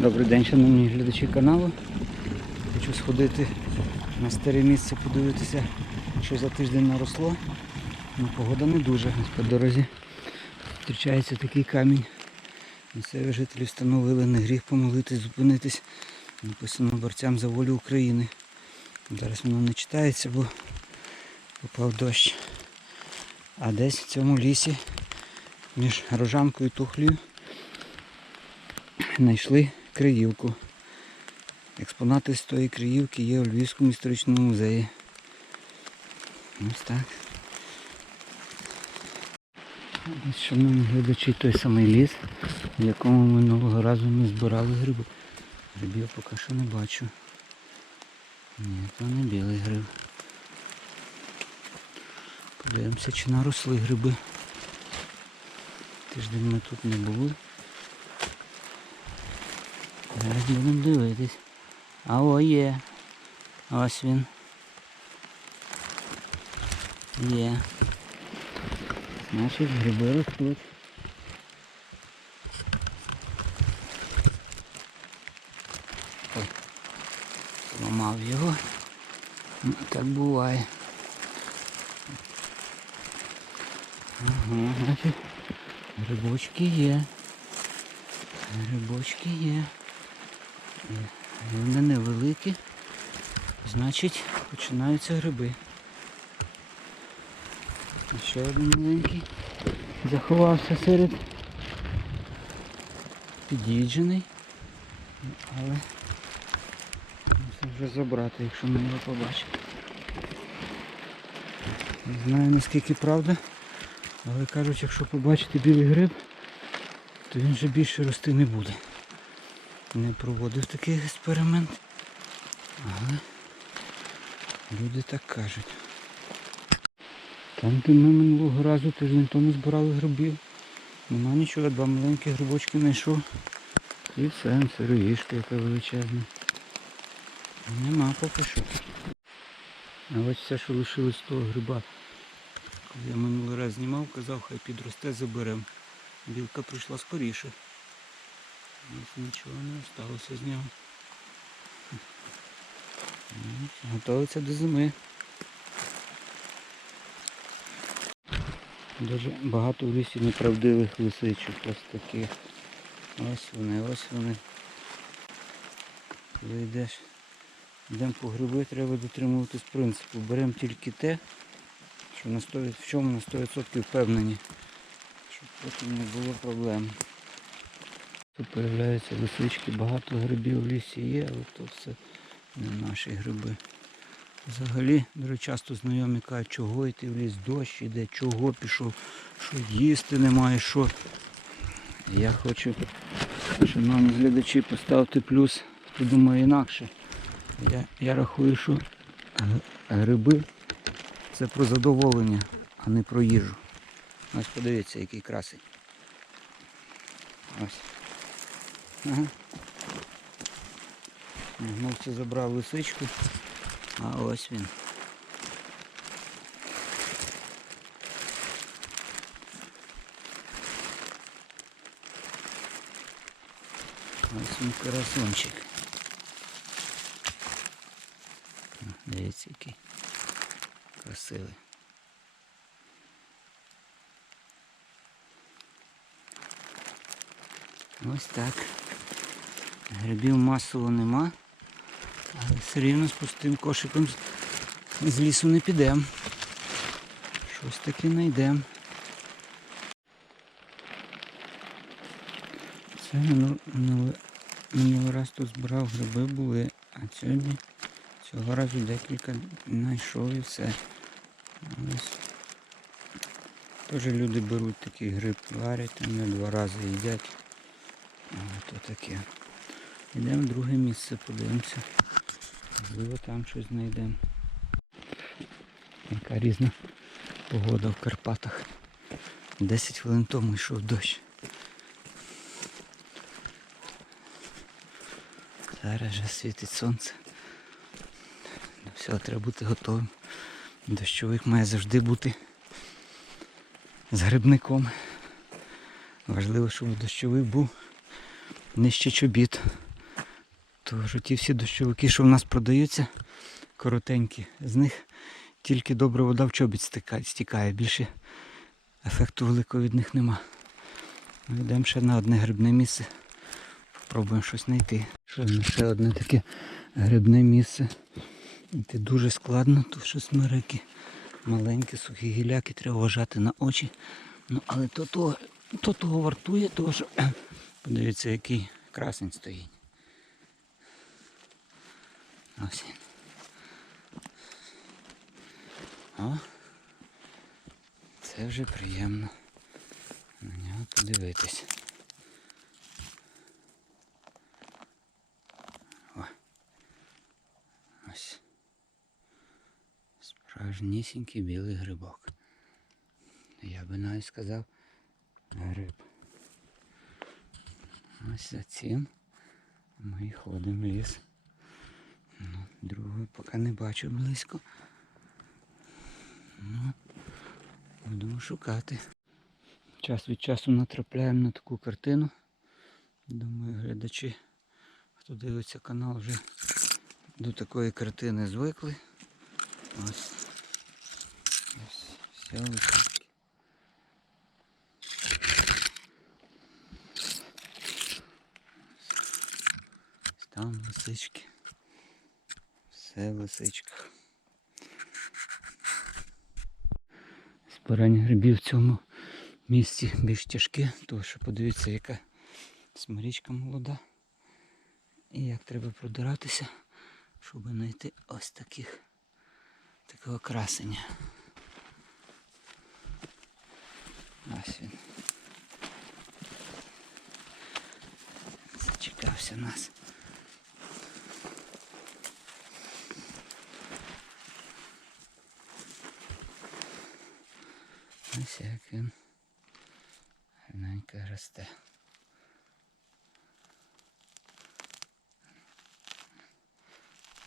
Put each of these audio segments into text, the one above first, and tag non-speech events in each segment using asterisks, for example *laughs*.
Добрий день, шановні глядачі каналу. Хочу сходити на старе місце, подивитися, що за тиждень наросло. Ну, погода не дуже. По дорозі зустрічається такий камінь. Місцеві жителі встановили не гріх помолитись, зупинитись. Написано борцям за волю України. Зараз воно не читається, бо попав дощ. А десь в цьому лісі між рожанкою і тухлею знайшли криївку. Експонати з тої криївки є у Львівському історичному музеї. Ось так. Ось, шановні глядачі, той самий ліс, в якому минулого разу ми збирали гриби. Грибів поки що не бачу. Ні, то не білий гриб. Подивимося, чи наросли гриби. Тиждень ми тут не були. Зараз будемо дивитись. А о є. Ось він. Є. Значить гриби ростуть. Ой. Зламав його. Ну, так буває. Ага, значить, грибочки є. Грибочки є. Вони невеликі, значить починаються гриби. Ще один маленький. Заховався серед під'їджений, але мусив вже забрати, якщо ми його побачимо. Не знаю наскільки правда, але кажуть, якщо побачите білий гриб, то він вже більше рости не буде не проводив такий експеримент. Але люди так кажуть. Там, де ми минулого разу тиждень тому збирали грибів. Нема нічого, два маленькі грибочки знайшов. І все, це яка величезна. Нема поки що. А ось все, що лишилось того гриба. Коли я минулий раз знімав, казав, хай підросте, заберемо. Білка прийшла скоріше. Ось нічого не залишилося з нього. М, Готується до зими. Дуже багато в лісі неправдивих лисичок. Ось таких. Ось вони, ось вони. Коли йдеш, йдемо по гриби, треба дотримуватись принципу. Беремо тільки те, що на 100, в чому на 100% впевнені, щоб потім не було проблем. Тут з'являються лисички, багато грибів в лісі є, але то все не наші гриби. Взагалі, дуже часто знайомі кажуть, чого йти в ліс, дощ іде, чого пішов, що їсти немає, що. Я хочу, шановні глядачі, поставити плюс, хто думає інакше. Я, я рахую, що гриби це про задоволення, а не про їжу. Ось подивіться, який красень. Ось. Ага. Мовці забрав лисичку, а ось він. Ось він красунчик. О, Дивіться, який красивий. Ось так. Грибів масово нема, але все рівно з пустим кошиком з- лісу не підемо. Щось таки знайдемо. Це минулий, раз тут збирав гриби були, а сьогодні цього разу декілька знайшов і все. Ось. Теж люди беруть такий гриб, варять, не два рази їдять. То таке. Йдемо в друге місце, подивимося. Можливо там щось знайдемо. Яка різна погода в Карпатах. 10 хвилин тому йшов дощ. Зараз вже світить сонце. До всього треба бути готовим. Дощовик має завжди бути з грибником. Важливо, щоб дощовик був нижче чобіт. Що ті всі дощовики, що в нас продаються, коротенькі, з них тільки добра вода в чобіт стікає. Більше ефекту великого від них нема. Ми йдемо ще на одне грибне місце. Пробуємо щось знайти. Ще, одне- таке грибне місце. Йти дуже складно, тому що смерики маленькі, сухі гіляки, треба вважати на очі. Ну, але то того, то того вартує, тому що подивіться, який красень стоїть. Ось він. О, це вже приємно на нього подивитись. О. Ось. Справжнісінький білий грибок. Я би навіть сказав гриб. Ось за цим ми ходимо в ліс. Ну, другої поки не бачу близько. Ну, будемо шукати. Час від часу натрапляємо на таку картину. Думаю, глядачі, хто дивиться канал, вже до такої картини звикли. Ось. Ось вся. Ось Там лисички. Все в лисичках. Збирання грибів в цьому місці більш тяжке, тому що подивіться, яка смирічка молода. І як треба продиратися, щоб знайти ось таких такого красення. Ось він. Зачекався нас. Ось як він гарненько росте.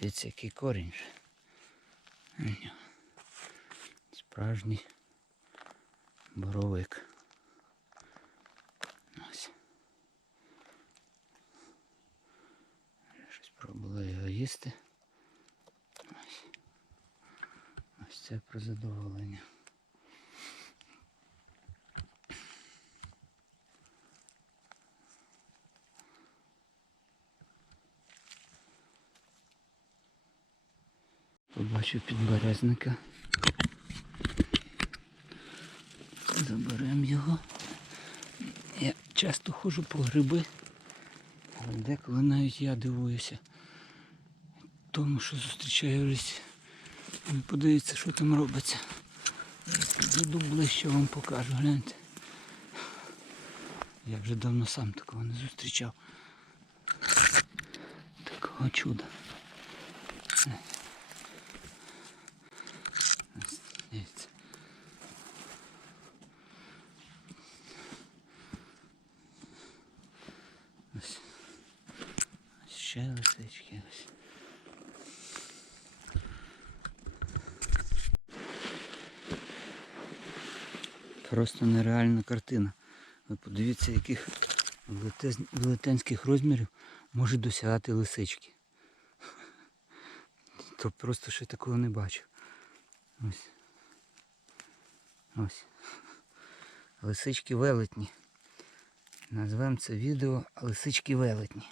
Дивіться, який корінь. Справжній боровик. Ось. Щось пробували його їсти. Ось. Ось це про задоволення. Побачив підберезника. Заберемо його. Я часто ходжу по гриби, але деколи навіть я дивуюся тому, що зустрічаю лісі. Подивіться, що там робиться. Зараз ближче вам покажу, гляньте. Я вже давно сам такого не зустрічав. Такого чуда. Ось, Дивіться. Ось. Ось ще лисички ось. Просто нереальна картина. Ви подивіться, яких велетенських розмірів може досягати лисички. *laughs* То просто ще такого не бачив. Ось. Ось. *laughs* Лисички велетні. Назвемо це відео лисички велетні.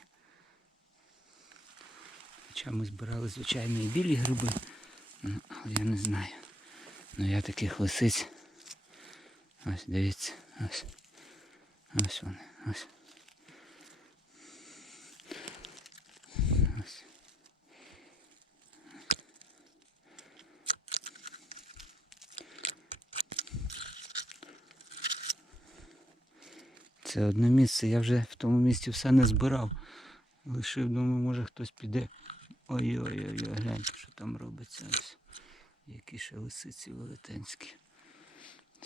Хоча ми збирали звичайні білі гриби, ну, але я не знаю. Ну я таких лисиць. Ось дивіться, ось. Ось вони, ось. Це одне місце, я вже в тому місці все не збирав. Лишив, думаю, може хтось піде. Ой-ой-ой, гляньте, що там робиться. Ось. Які ще лисиці велетенські.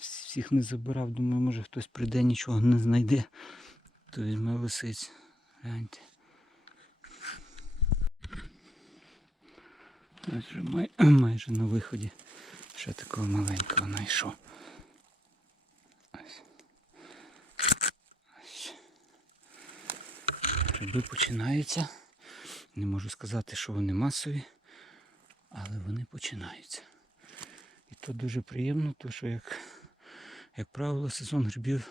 Всіх не забирав, думаю, може хтось прийде, нічого не знайде, то візьме лисиць. Гляньте. Ось май, *clears throat* майже на виході. Ще такого маленького знайшов. Ось. Починаються. Не можу сказати, що вони масові, але вони починаються. І то дуже приємно, тому що, як, як правило, сезон грибів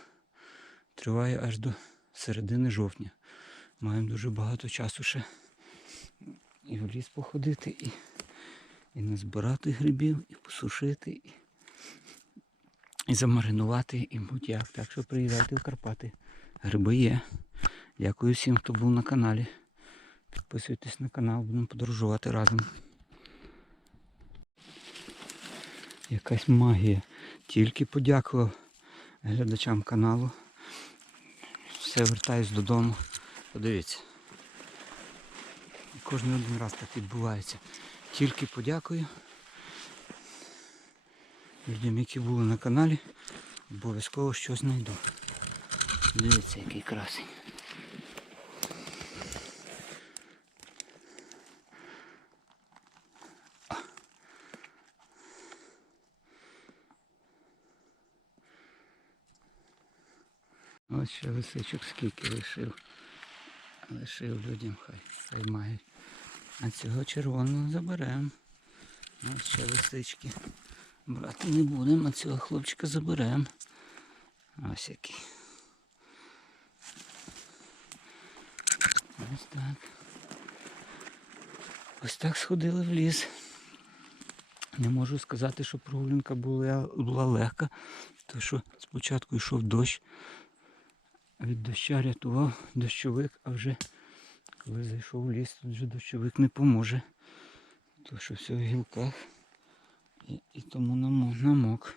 триває аж до середини жовтня. Маємо дуже багато часу ще і в ліс походити, і, і назбирати грибів, і посушити, і, і замаринувати, і будь-як. Так що приїжджайте в Карпати. Гриби є. Дякую всім, хто був на каналі. Підписуйтесь на канал, будемо подорожувати разом. Якась магія. Тільки подякував глядачам каналу. Все вертаюсь додому. Подивіться. Кожен один раз так відбувається. Тільки подякую людям, які були на каналі. Обов'язково щось знайду. Дивіться, який красень. Ось ще лисичок скільки лишив. Лишив людям, хай, хай мають. А цього червоного заберемо. Ось ще лисички. Брати не будемо, а цього хлопчика заберемо. Ось який. Ось так. Ось так сходили в ліс. Не можу сказати, що прогулянка була, була легка, тому що спочатку йшов дощ. Від доща рятував дощовик, а вже коли зайшов в ліс, тут вже дощовик не поможе. Тому що все в гілках і, і тому намо- намок.